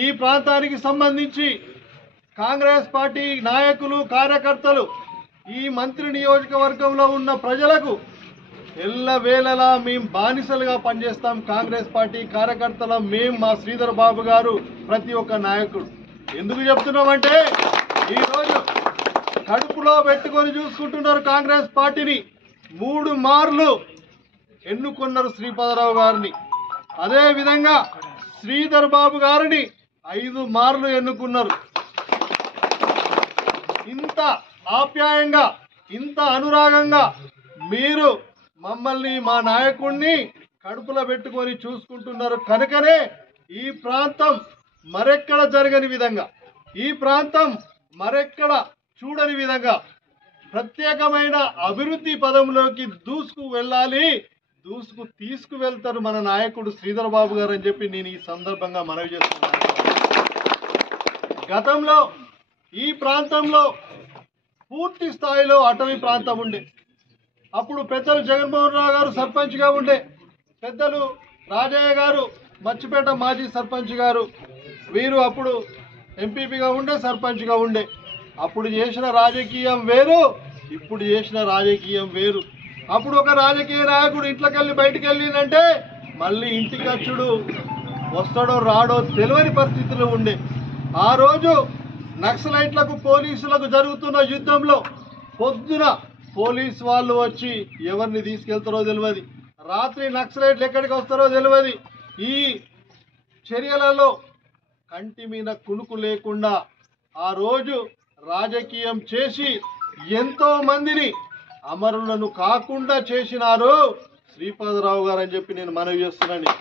ఈ ప్రాంతానికి సంబంధించి కాంగ్రెస్ పార్టీ నాయకులు కార్యకర్తలు ఈ మంత్రి నియోజకవర్గంలో ఉన్న ప్రజలకు ఎల్లవేళలా మేము బానిసలుగా పనిచేస్తాం. కాంగ్రెస్ పార్టీ కార్యకర్తల మేము మా శ్రీధర్ బాబు గారు ప్రతి ఒక్క నాయకుడు ఎందుకు చెప్తున్నామంటే ఈరోజు కడుపులో పెట్టుకొని చూసుకుంటున్నారు. కాంగ్రెస్ పార్టీని 3 మార్లు ఎన్నుకున్నారు శ్రీపాదరావు గారిని. అదే విధంగా శ్రీధర్ బాబు గారిని 5 మార్లు ఎన్నుకున్నారు. ఇంత ఆప్యాయంగా ఇంత అనురాగంగా మీరు మమ్మల్ని మా నాయకుడిని కడుపులో పెట్టుకొని చూసుకుంటున్నారు కనుకనే ఈ ప్రాంతం మరెక్కడ జరగని విధంగా ఈ ప్రాంతం మరెక్కడ చూడని విధంగా ప్రత్యేకమైన అభివృద్ధి పదంలోకి దూసుకు వెళ్ళాలి, దూసుకు తీసుకువెళ్తారు మన నాయకుడు శ్రీధర్ బాబు గారు అని చెప్పి నేను ఈ సందర్భంగా మనవి చేస్తున్నాను. గతంలో ఈ ప్రాంతంలో పూర్తి స్థాయిలో అటవీ ప్రాంతం ఉండే. అప్పుడు పెద్దలు జగన్మోహన్ రావు గారు సర్పంచ్గా ఉండే, పెద్దలు రాజయ్య గారు మచ్చిపేట మాజీ సర్పంచ్ గారు వీరు అప్పుడు ఎంపీపీగా ఉండే, సర్పంచ్గా ఉండే. అప్పుడు చేసిన రాజకీయం వేరు, ఇప్పుడు చేసిన రాజకీయం వేరు. అప్పుడు ఒక రాజకీయ నాయకుడు ఇంట్లోకి వెళ్ళి బయటికి వెళ్ళిందంటే మళ్ళీ ఇంటికి వచ్చుడు వస్తాడో రాడో తెలియని పరిస్థితులు ఉండే. ఆ రోజు నక్సలైట్లకు పోలీసులకు జరుగుతున్న యుద్ధంలో పొద్దున పోలీసు వాళ్ళు వచ్చి ఎవరిని తీసుకెళ్తారో తెలియదు, రాత్రి నక్సలైట్లు ఎక్కడికి వస్తారో తెలియదు. ఈ చర్యలలో కంటి మీద కునుకు లేకుండా ఆ రోజు రాజకీయం చేసి ఎంతో మందిని అమరులను కాకుండా చేసినారు శ్రీపాదరావు గారు అని చెప్పి నేను మనవి చేస్తున్నాను.